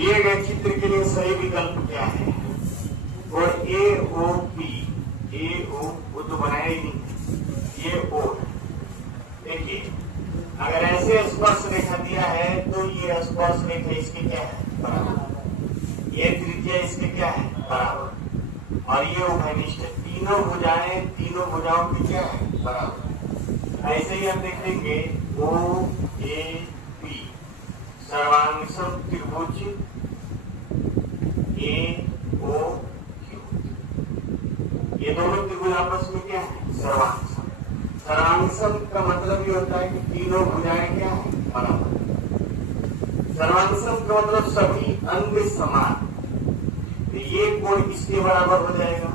दिए गए चित्र के लिए सही विकल्प क्या है? और ए ओ पी, ए ओ वो तो बनाया ही नहीं, ये ओ है। देखिए अगर ऐसे स्पर्श रेखा दिया है तो ये स्पर्श रेखा इसके क्या है? बराबर। ये त्रिज्या इसके क्या है? बराबर। और ये उभयनिष्ठ है, तीनों भुजाएं तीनों भुजाओं की क्या है? बराबर। ऐसे ही हम देखेंगे ओ ए पी सर्वांगसम त्रिभुज ए ओ क्यू, ये दोनों त्रिभुज आपस में क्या है? सर्वांगसम। सर्वांगसम का मतलब ये होता है कि तीनों भुजाएं क्या है? बराबर। सर्वांगसम का मतलब सभी अंग समान। ये कोण इसके बराबर हो जाएगा,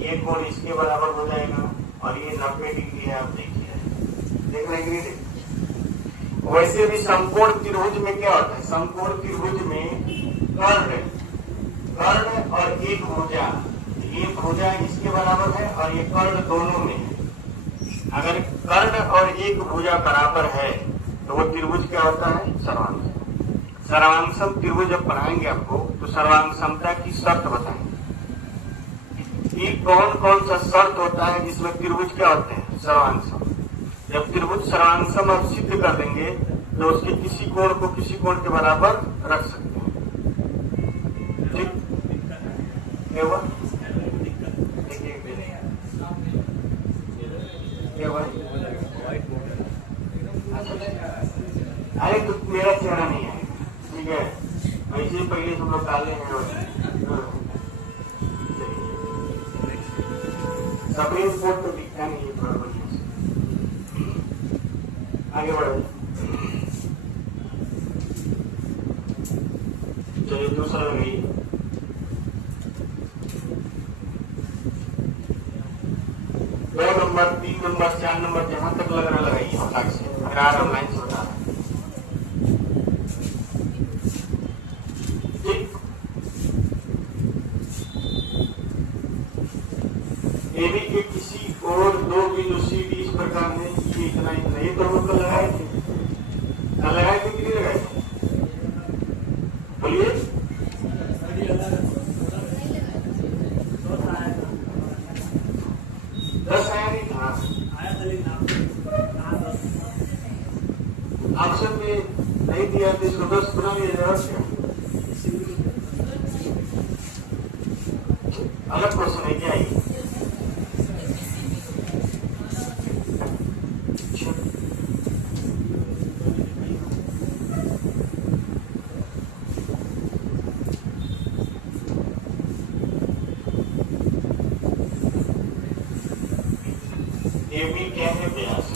ये कोण इसके बराबर हो जाएगा, और ये 90 डिग्री है। आप देखिए, देख रहे हैं? वैसे भी समकोण त्रिभुज में क्या होता है? समकोण त्रिभुज में कर्ण और एक भुजा, ये भुजा इसके बराबर है और ये कर्ण दोनों में है। अगर कर्ण और एक भुजा बराबर है तो वो त्रिभुज क्या होता है? सर्वांगसम। सर्वांगसम त्रिभुज जब पढ़ाएंगे आपको तो सर्वांगसमता की शर्त बताएंगे कि कौन कौन सा शर्त होता है जिसमें त्रिभुज क्या होते हैं? सर्वांगसम। जब त्रिभुज सर्वांगसम आप सिद्ध कर देंगे तो उसके किसी कोण को किसी कोण के बराबर रख सकते हैं। ठीक क्या हुआ? अरे तो मेरा चेहरा नहीं है, ठीक है? ऐसे पहले हम लोग डाले हैं। सफेद बोर्ड तो दिखता नहीं है, थोड़ा बढ़िया से आगे बढ़े। चलिए दूसरा लगाइए। दो नंबर, 3 नंबर, 4 नंबर जहां तक लग रहा लगाइए फटाक से, अगर आ रहा लाइन से बता रहा। एबी के किसी और दो बिंदु सी डी इस प्रकार है, ये इतना इतना, ये तो हम लोग लगाए थे, लगाए थे कि नहीं लगाए थे? बोलिए। ऑप्शन में नहीं दिया तो इसको 10 बना लिया जाएगा। अलग क्वेश्चन है क्या ये? ये भी क्या है? व्यास।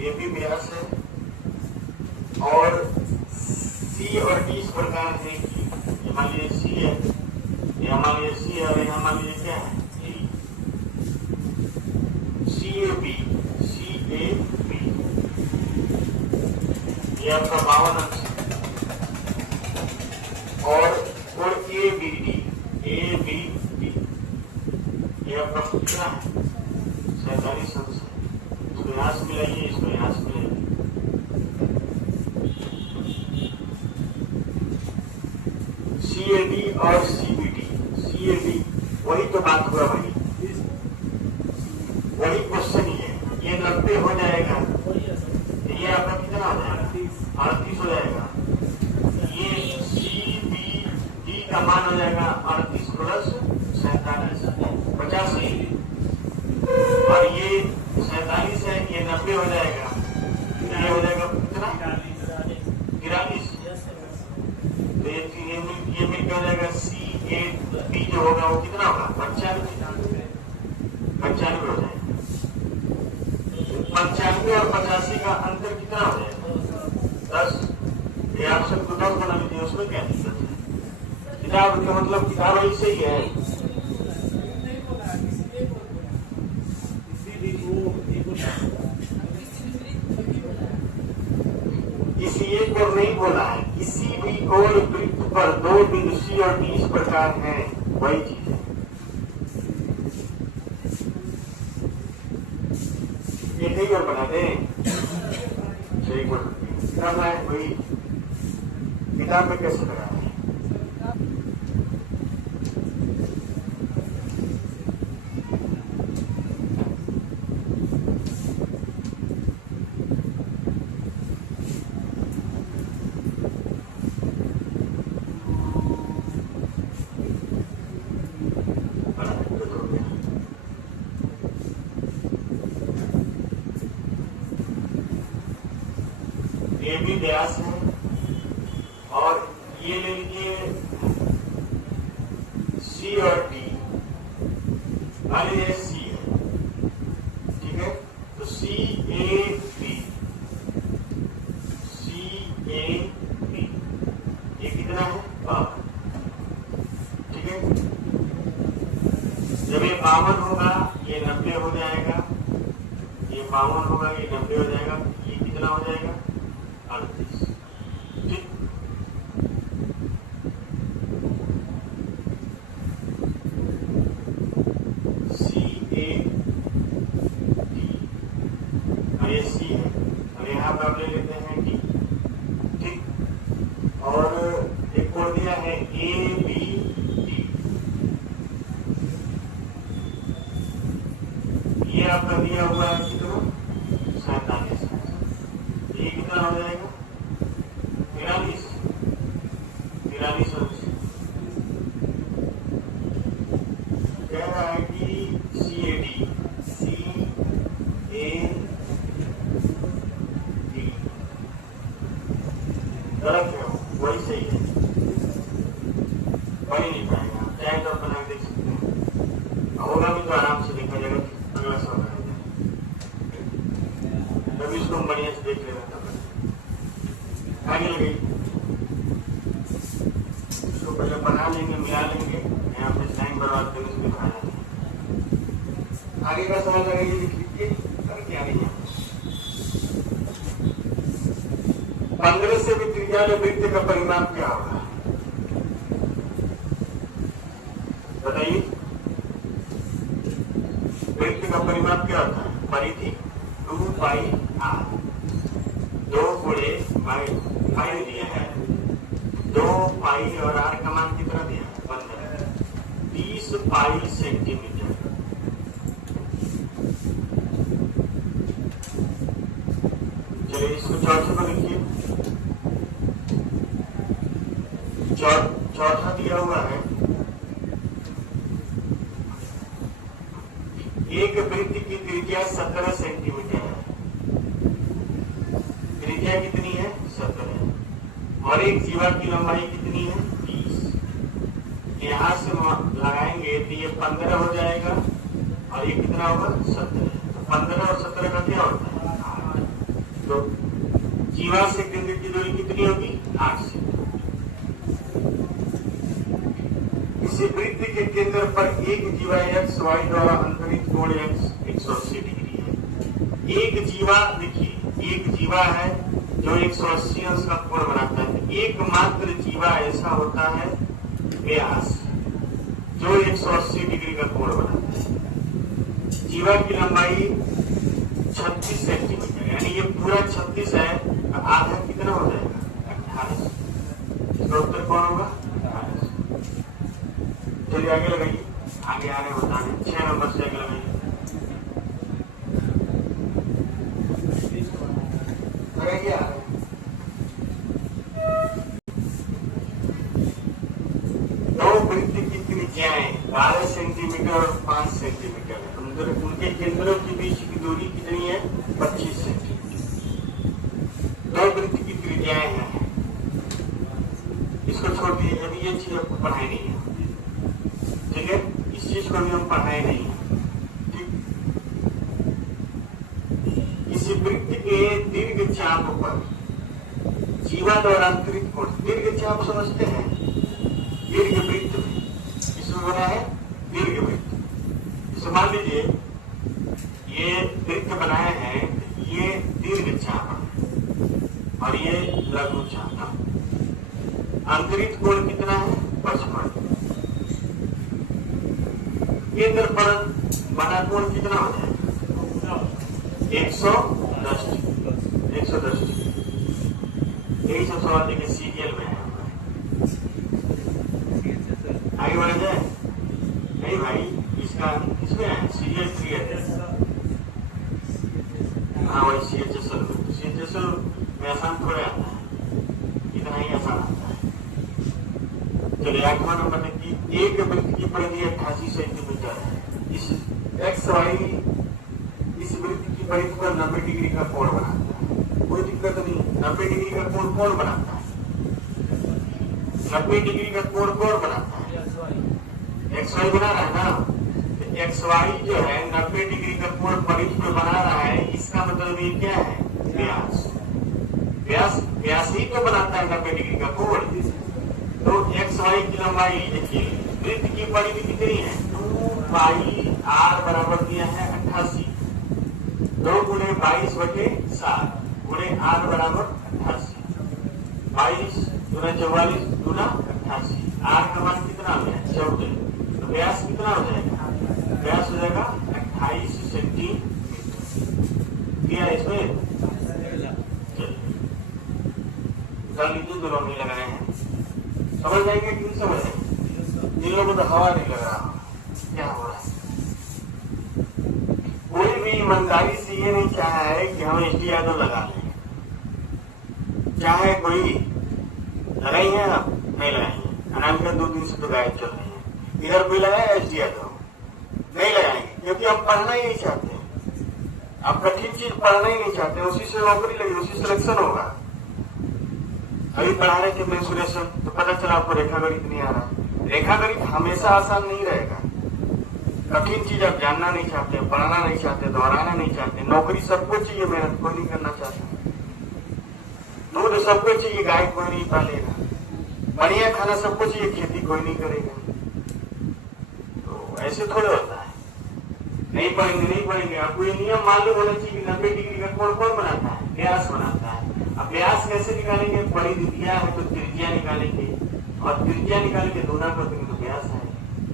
ये भी व्यास है और सी और डी इस प्रकार है कि ये मान लीजिए सी है, ये मान लीजिए सी है और यहाँ मान लीजिए क्या है? सी ए बी, ये आपका 52 अंश है। और ए बी डी, ये आपका कितना है? 47 अंश है। इसको यहाँ से मिलाइए, इसको यहाँ से मिलाइए। CAD और CBD, CAD वही तो बात हुआ भाई, वही क्वेश्चन ही है। ये 90 हो जाएगा, ये आपका कितना हो जाएगा? 38 हो जाएगा। ये CBD का मान हो जाएगा 38 प्लस 47, 85। और ये 47 है, ये 90 हो जाएगा, ये हो जाएगा कितना? 43। तो ये मिलकर हो जाएगा CAD जो होगा वो कितना होगा? 95 हो जाएगा। 95 और 85 का अंतर कितना हो जाएगा? 10। ये आप सबको 10 बना लीजिए, उसमें क्या दिक्कत है? किताब का मतलब किताब ऐसे ही है। किसी एक और नहीं बोला है, किसी भी और वृत्त पर दो बिंदु सी और डी इस प्रकार है, वही चीज है। एक ही और बना दें, क्रम है वही किताब में कैसे लगाए। ये भी व्यास है और ये ले लीजिए सी और डी, मान लीजिए सी है, ठीक है, तो सी A B, C A B ये कितना है 52, ठीक है। जब ये 52 होगा ये 90 हो जाएगा, ये 52 होगा ये 90 हो जाएगा, ये कितना हो जाएगा 38, ठीक। सी ए डी और ये सी है और यहाँ पर आप ले लेते हैं डी, ठीक। और एक कोड दिया है ए बी डी, ये आपका दिया हुआ है कितना 47, ये कितना हो जाएगा 43 अंश। कह रहा है कि सी A D, C A D गलत है, वही सही है, पढ़ ही नहीं पाएगा, चाहे तो बना देख सकते हैं, होगा भी तो आराम से देखा जाएगा, अगला सवाल तभी इसको हम बढ़िया से देख लेना था। आगे लगे इसको पहले बना लेंगे, मिला लेंगे, यहाँ पे टाइम बर्बाद करने से दिखाया है। आगे का सवाल लगाइए, लिख लीजिए करके आगे 15 से भी त्रिज्या में वृत्त का परिमाण क्या होगा बताइए। वृत्त का परिमाण क्या होता है, परिधि 2 पाई आर, 2 गुणे पाई दिया है, 2 पाई और आर का मान कितना दिया है 15, 30 पाई सेंटीमीटर। चलिए इसको चौथे को लिखिए, चौथा दिया हुआ है, एक वृत्त की त्रिज्या 17 सेंटीमीटर है, त्रिज्या कितनी है 17 और एक जीवा की लंबाई कितनी है 30। यहां से लगाएंगे तो ये 15 हो जाएगा और ये कितना होगा 17, तो 15 और 17 का क्या होता है 8, तो जीवा से केंद्र की दूरी कितनी होगी 8 से। इसी वृत्त के केंद्र पर एक जीवा एक्स वाई द्वारा अंतरित कोण एक्स 180 डिग्री है। एक जीवा देखिए, एक जीवा है जो 180 अंश का कोण बनाता है, एकमात्र जीवा ऐसा होता है व्यास जो 180 डिग्री का कोण बनाता है। जीवा की लंबाई 36 सेंटीमीटर, यानी ये पूरा 36 है, आधा कितना हो जाएगा 18। इसका उत्तर कौन होगा 18। चलिए आगे लगाइए, आगे आ रहे बताने 6 नंबर से आगे लगाइए। दो वृत्त की त्रिज्याएं 12 सेंटीमीटर और 5 सेंटीमीटर है, उनके केंद्रों के बीच की दूरी कितनी है 25 सेंटीमीटर। दो वृत्त की त्रिज्याएं हैं, इसको छोड़ दिए, अभी ये चीज आपको पढ़ाई नहीं है, ठीक है, इस चीज को भी हम पढ़ाए नहीं है, ठीक। इसी वृत्त के दीर्घ चाप पर जीवा द्वारा अंतरित कोण, दीर्घ चाप समझते हैं, दीर्घ वृत्त इसमें बना है दीर्घ वृत्त। इसे मान लीजिए ये वृत्त बनाए हैं, ये दीर्घ चाप और ये लघु चाप, अंतरित कोण कितना है 55, केंद्र पर बना कोण कितना हो जाएगा 110 डिग्री। यही सब सवाल देखिए सीरियल में है। आगे बढ़ा जाए? नहीं भाई, इसका इसमें है सीरियल 3 है। हाँ वही CHSL में आसान थोड़े आता है, इतना ही आसान आता है। चलिए 8वां नंबर देखिए, एक वृत्त की परिधि 88 सेंटीमीटर है। इस XY इस वृत्त की परिधि पर 90 डिग्री का कोण बनाता है। कोई दिक्कत नहीं, 90 डिग्री का कोण कौन बनाता है? 90 डिग्री का कोण कौन बनाता है? XY बना रहा है ना। तो XY जो है 90 डिग्री का कोण परिधि पर बना रहा है, इसका मतलब ये क्या है? व्यास। व्यास ही तो बनाता है 90 डिग्री का कोण। तो XY की लंबाई देखिए, वृत्त की परिधि कितनी है? 2πr बराबर दिया है 88। 2 गुणे 22/7 गुणे r बराबर 88। 22 गुना 44 गुना 88। r का मान कितना हो जाएगा? 14। तो व्यास कितना हो जाएगा? व्यास हो जाएगा 28 सेंटीमीटर। दिया इसमें कर लीजिए, जो लोग नहीं लग रहे हैं समझ जाएंगे कि नहीं समझ जाएंगे? जिन लोगों को तो हवा नहीं लग रहा क्या हो रहा है। कोई भी ईमानदारी से ये नहीं चाहा है कि हम SD यादव लगा लें। चाहे कोई लगाई है, आप नहीं लगाई है। अनामिका 2 दिन से तो गायब चल रही है। इधर कोई लगाया SD यादव? नहीं लगाएंगे, क्योंकि हम पढ़ना ही नहीं चाहते। आप कठिन चीज पढ़ना ही नहीं चाहते, उसी से नौकरी लगी, उसी सिलेक्शन होगा। अभी पढ़ा रहे थे मेंसुरेशन, तो पता चला आपको रेखागणित नहीं आ रहा। रेखागणित हमेशा आसान नहीं रहेगा। कठिन चीज आप जानना नहीं चाहते, पढ़ना नहीं चाहते, दोहराना नहीं चाहते। नौकरी सबको चाहिए, मेहनत कोई नहीं करना चाहता। दूध सबको चाहिए, गाय कोई नहीं पालेगा। बढ़िया खाना सबको चाहिए, खेती कोई नहीं करेगा। तो ऐसे थोड़े होता है। नहीं पढ़ेंगे। आपको ये नियम मालूम होना चाहिए कि 90 डिग्री का कोण कौन बनाता है? व्यास बनाता है। अब व्यास कैसे निकालेंगे? परिधि दिया है तो त्रिज्या निकालेंगे, और त्रिज्या निकाल के दूना कर देंगे तो व्यास है।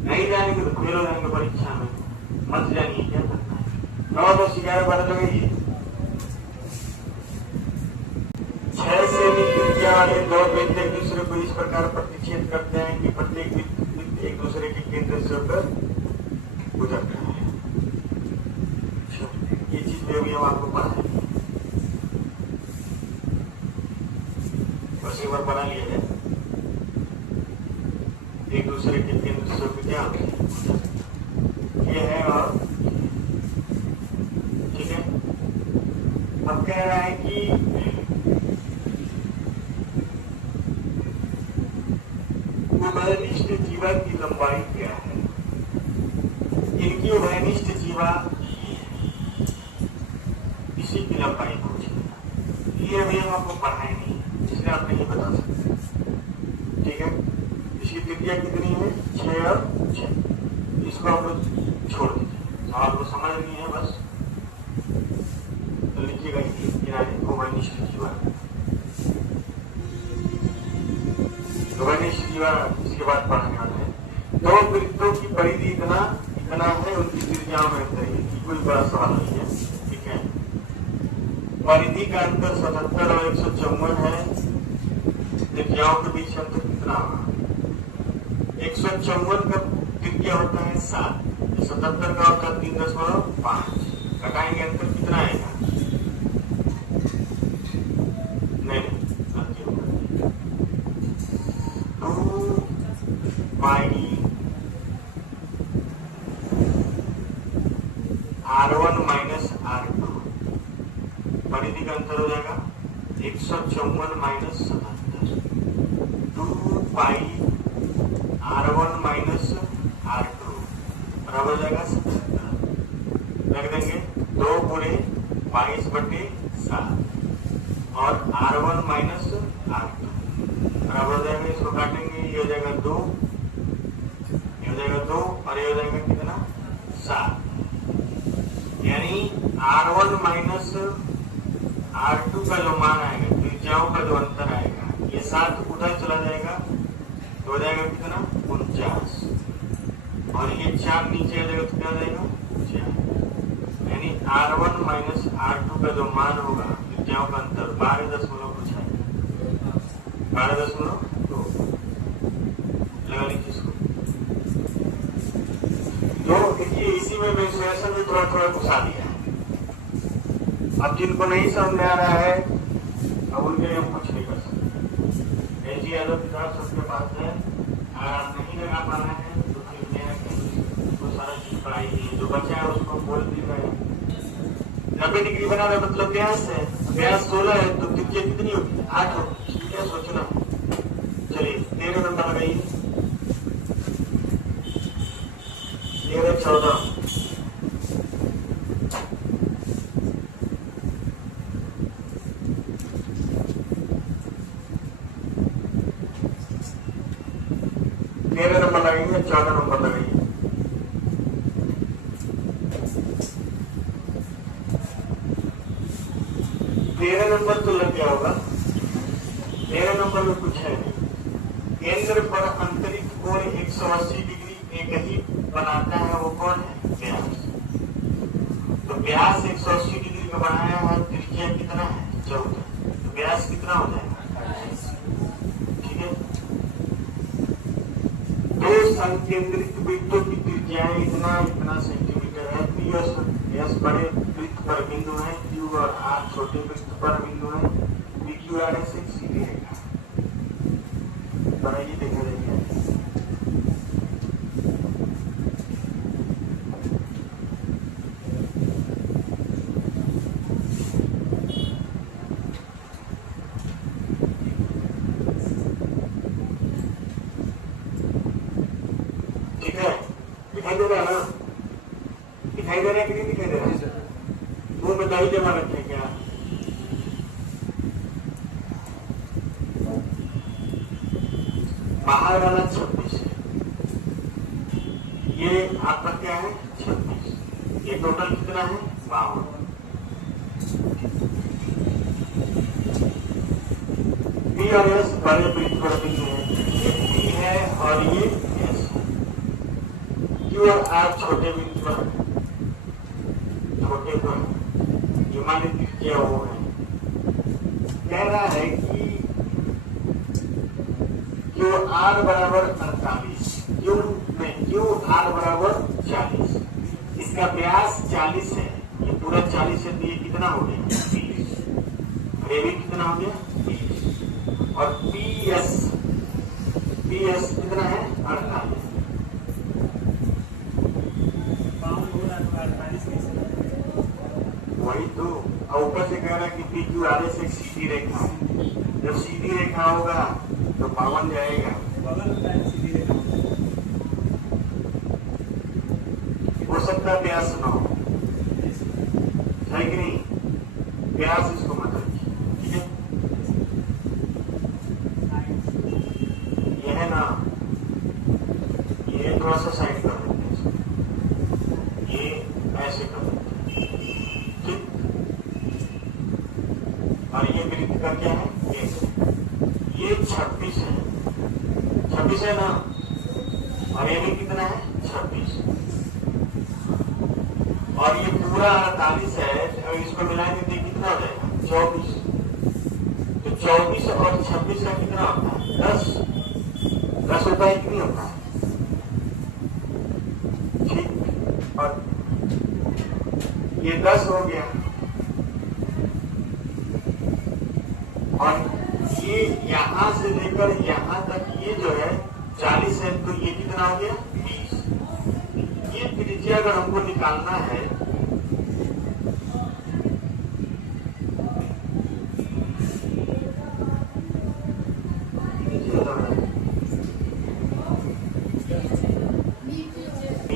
नहीं जानेंगे तो फेल हो जाएंगे परीक्षा में। मत जानिए क्या करना है। 9, 10, 11, 12 लगाइए। 6 सेमी त्रिज्या वाले 2 वृत्त एक दूसरे को इस प्रकार प्रतिच्छेद करते हैं कि प्रत्येक वृत्त एक दूसरे के केंद्र से होकर गुजरता है। ये चीज भी हम आपको पढ़ाएंगे, बस एक बार बना लिया जाए। एक दूसरे के केंद्र से क्या ये है, और ठीक है। अब कह रहा है कि उभयनिष्ठ जीवा की लंबाई क्या है? इनकी उभयनिष्ठ जीवा इसी की लंबाई पूछेगा। ये अभी हम आपको पढ़ाए नहीं, इसलिए आप नहीं बता सकते। ठीक है, इसकी त्रिज्या कितनी है? 6 और 6। इसको आप लोग छोड़ दीजिए, सवाल को समझ नहीं है बस। तो लिखिएगा किनारे उभयनिष्ठ जीवा। उभयनिष्ठ जीवा इसके बाद पढ़ने वाले हैं। 2 वृत्तों की परिधि इतना है, उनकी त्रिज्याओं में अंतर है। कोई बड़ा सवाल नहीं है, ठीक है। परिधि का अंतर 77 और 154 है। त्रिज्याओं के बीच अंतर कितना होगा? 154 का त्रिज्या होता है 7, 77 का होता है 3.5। घटाएंगे अंतर कितना आएगा? नहीं, 2πr1 माइनस r2। परिधि का अंतर हो जाएगा 154 माइनस 77। 2πr1 माइनस r2 बराबर हो जाएगा 77। रख देंगे 2 गुणे 22/7 और r1 माइनस r2 बराबर हो जाएगा। इसको काटेंगे, ये हो जाएगा 2, ये हो जाएगा 2 और ये हो जाएगा कितना? 7। यानी r1 माइनस r2 का जो मान आएगा, त्रिज्याओं का जो अंतर आएगा, ये 7 उधर चला जाएगा तो हो जाएगा कितना? 49। और ये 4 नीचे आ जाएगा तो क्या जाएगा? 4। यानी r1 माइनस r2 का जो मान होगा, त्रिज्याओं का अंतर 12 दशमलव कुछ है। 12.2 लगा लीजिए इसको। तो देखिए इसी में मेंस्ट्रुएशन में थोड़ा थोड़ा घुसा दिया है। अब जिनको नहीं समझ में आ रहा है अब उनके लिए हम कुछ नहीं कर सकते। एजी यादव किताब सबके पास है, अगर आप नहीं लगा पा रहे हैं तो फिर मेरा तो सारा चीज पढ़ाई है, जो बचा है उसको बोल दी रहे। 90 डिग्री बनाना मतलब व्यास है, व्यास 16 है तो त्रिज्या कितनी होगी? 8 होगी। क्या सोचना? चलिए 13 नंबर लगाइए। 13, 14 13 नंबर लगाइए, 14 नंबर लगाइए। 13 नंबर तो लग गया होगा। 13 नंबर में कुछ है नहीं। केंद्र पर अंतरिक्ष कोण 180 डिग्री एक ही बनाता है, वो कौन है? व्यास। तो व्यास 180 डिग्री का बनाया है, त्रिज्या कितना है? 14। तो व्यास कितना हो जाएगा? ठीक है। दो संकेंद्रित वृत्तों की त्रिज्याएं इतना सेंटीमीटर है। एस बड़े वृत्त पर बिंदु है, क्यू और आर छोटे वृत्त पर बिंदु है। PQ आर से सीधी रेखा बनाइए, देखा जाएगा। ठीक है, दिखाई दे रहा है ना? दिखाई दे रहा है कि नहीं दिखाई दे रहा है? मुंह में दही जमा रखे क्या? बाहर वाला 26 है, ये आपका क्या है? 26। ये टोटल कितना है? 52। पी और एस बड़े वृत्त पर बिंदु है, ये पी है और ये एस है। क्यू और आर छोटे वृत्त पर, छोटे पर ये मान लीजिए वो है। कह रहा है कि क्यू आर बराबर 48, क्यू आर बराबर 40। इसका व्यास 40 है, ये पूरा 40 है, तो ये कितना हो गया? 20। ये भी कितना हो गया? 20। और पी एस कितना है? 48। वही तो। और ऊपर से कह रहा है कि PQ आर से एक सीधी रेखा है। जब सीधी रेखा होगा तो 52 जाएगा। हो सकता है व्यास 9 है कि नहीं? व्यास इसको मत रखिए, ठीक है? यह है ना, ये थोड़ा सा साइड कर देते हैं इसको, ये ऐसे कर देते हैं, ठीक? और ये वृत्त का क्या है? ये 26 है, 26 है ना, और ये भी कितना है? 26। और ये पूरा 48 है, अगर इसको मिलाएंगे तो कितना हो जाएगा? 24। तो 24 और 26 का कितना होता है? 10 होता है कि नहीं होता है? ठीक। और ये 10 हो गया, और ये यहां से लेकर यहां तक ये जो है 40 है, तो ये कितना हो गया? 20। ये त्रिज्या अगर हमको निकालना है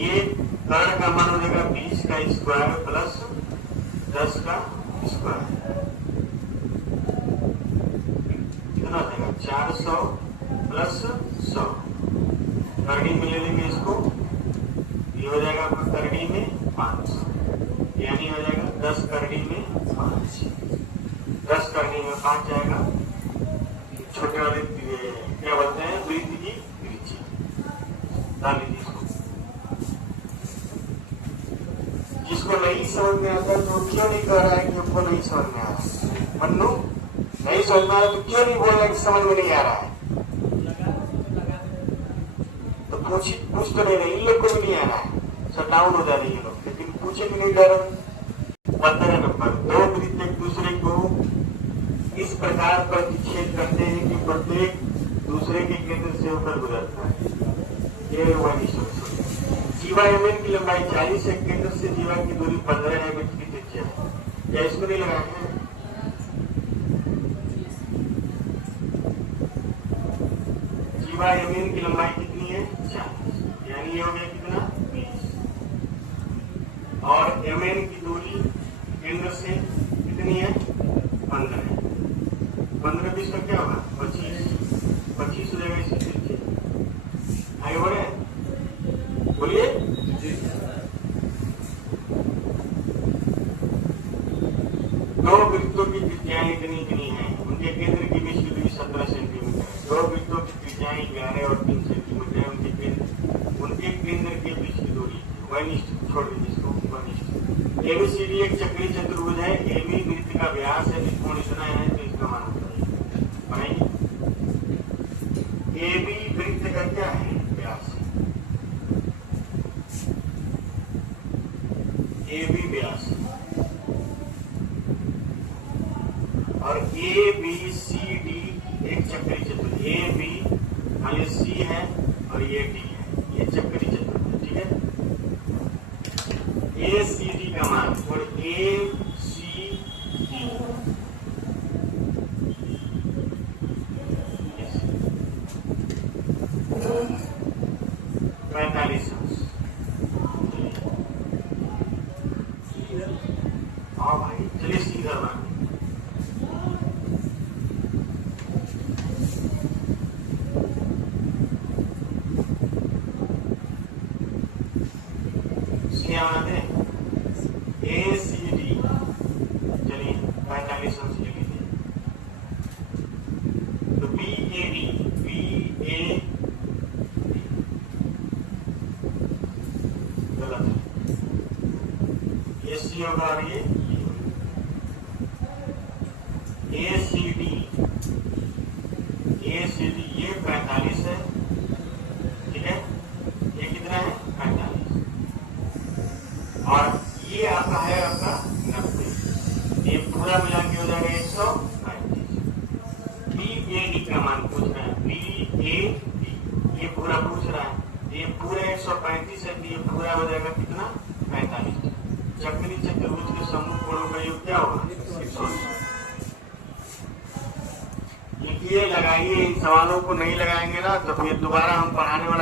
ये कर्ण का मान हो जाएगा 20 का स्क्वायर प्लस 10 का स्क्वायर, कितना हो जाएगा? 400 प्लस 100। करनी में ले लेंगे इसको, ये हो जाएगा आपका करनी में 5, यानी हो जाएगा 10 करनी में 5। 10 करनी में 5 जाएगा। छोटे वाले क्या बोलते हैं? वृत्त की त्रिज्या डाल लीजिए इसको। जिसको नहीं समझ में आता तो क्यों नहीं कह रहा है कि हमको नहीं समझ में आ रहा? मन्नू नहीं नहीं समझ में आ रहा तो क्यों नहीं बोल रहा कि समझ में नहीं आ रहा है? तो पूछ तो नहीं रहे, इन लोग को भी नहीं आ रहा है, सब डाउन हो जा रही है लोग, लेकिन पूछे भी नहीं डर। 15 नंबर, दो वृत्त एक दूसरे को इस प्रकार प्रतिच्छेद करते हैं कि प्रत्येक दूसरे के केंद्र से होकर गुजरता है। ये वही जीवा एमएन की लंबाई 40 है, केंद्र से जीवा की दूरी 15 है, वृत्त की त्रिज्या है। क्या इसको नहीं लगाया है? जीवा एमएन की लंबाई कितनी है? 40, यानी ये हो गया कितना? 20। और एमएन की दूरी केंद्र से कितनी है? 15 है। 15 20 का क्या होगा? 25 हो जाएगा इसकी त्रिज्या। आगे बढ़े, बोलिए। दो वृत्तों की त्रिज्याएं इतनी है, उनके केंद्र के बीच की दूरी 17 सेंटीमीटर है। दो वृत्तों की त्रिज्याएं 11 और 3 सेंटीमीटर है, उनके केंद्र के बीच की दूरी 1:, छोड़ दीजिए इसको, 1:। एबीसीडी एक चक्रीय चतुर्भुज है। एबी वृत्त का व्यास है, त्रिकोण इतना है, तो इसका मान होता है, बनाइए। एबी वृत्त का क्या है? व्यास। एबी व्यास और ए बी सी डी एक चक्रीय चतुर्भुज। ए बी मान लीजिए सी है और ये डी है, ये चक्रीय चतुर्भुज, ठीक है। ए सी डी का मान और ए सी डी 45 अंश। हाँ भाई, चलिए सीधा बात। ए सी डी, चलिए 45 अंश ले लीजिए। तो बी ए गलत है, ये सी होगा और ये ए सी डी ये 45 है, ठीक है। ये कितना है? 45। और ये आपका है आपका 90। ये पूरा मिला के हो जाएगा 135। बी ए डी का मान पूछ रहा है, बी ए डी ये पूरा पूछ रहा है, ये पूरा 135 है, ये पूरा हो जाएगा कितना? 45। चक्रीय चतुर्भुज के समूह कोणों का योग क्या होगा? 180। लिखिए, लगाइए। इन सवालों को नहीं लगाएंगे ना तो फिर दोबारा हम पढ़ाने वाला